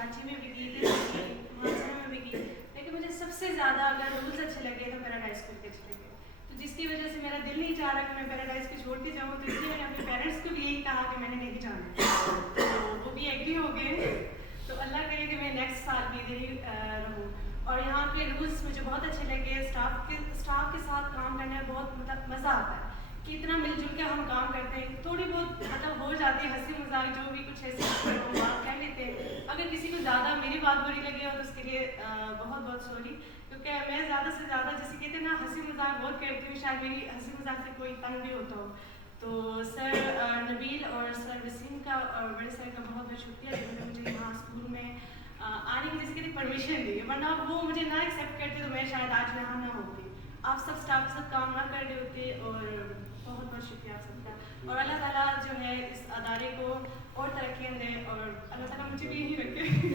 کراچی میں بھی کی، محاسبہ میں بھی کی، لیکن مجھے سب سے زیادہ اگر رولز اچھے لگے تو پیراڈائز کے اچھے لگے، تو جس کی وجہ سے میرا دل نہیں چاہ رہا کہ میں پیراڈائز کو چھوڑ کے جاؤں، تو اس لیے میں نے اپنے پیرنٹس کو بھی یہی کہا کہ میں نے نہیں جانا، تو وہ بھی ایگری ہو گئے. تو اللہ کرے کہ میں نیکسٹ سال بھی ادھر ہی رہوں. اور یہاں کے رولس مجھے بہت اچھے لگے، اسٹاف کے ساتھ کام کرنے میں بہت مطلب مزہ آتا ہے کہ اتنا مل جل کے ہم کام کرتے ہیں. تھوڑی بہت مطلب ہو جاتی ہے ہنسی مذاق، جو بھی کچھ ایسے ہم بات کہہ لیتے ہیں. اگر کسی کو زیادہ میری بات بری لگی ہو تو اس کے لیے بہت بہت سوری، کیونکہ میں زیادہ سے زیادہ جیسے کہتے ہیں نا ہنسی مذاق بہت کرتی ہوں، شاید میری ہنسی مذاق سے کوئی تنگ بھی ہوتا ہو. تو سر نبیل اور سر وسیم کا اور بڑے سر کا بہت بہت شکریہ جنہوں نے مجھے یہاں اسکول میں آنے کی جیسے کہ پرمیشن دی، ورنہ وہ مجھے نہ ایکسیپٹ کرتے تو میں شاید آج یہاں نہ ہوتی. آپ سب اسٹاف کے ساتھ کام نہ کر رہے ہوتے، اور بہت بہت شکریہ آپ سب کا. اور اللہ تعالیٰ جو ہے اس ادارے کو اور ترقیاں دے، اور اللہ تعالیٰ مجھے بھی یہی رکھے.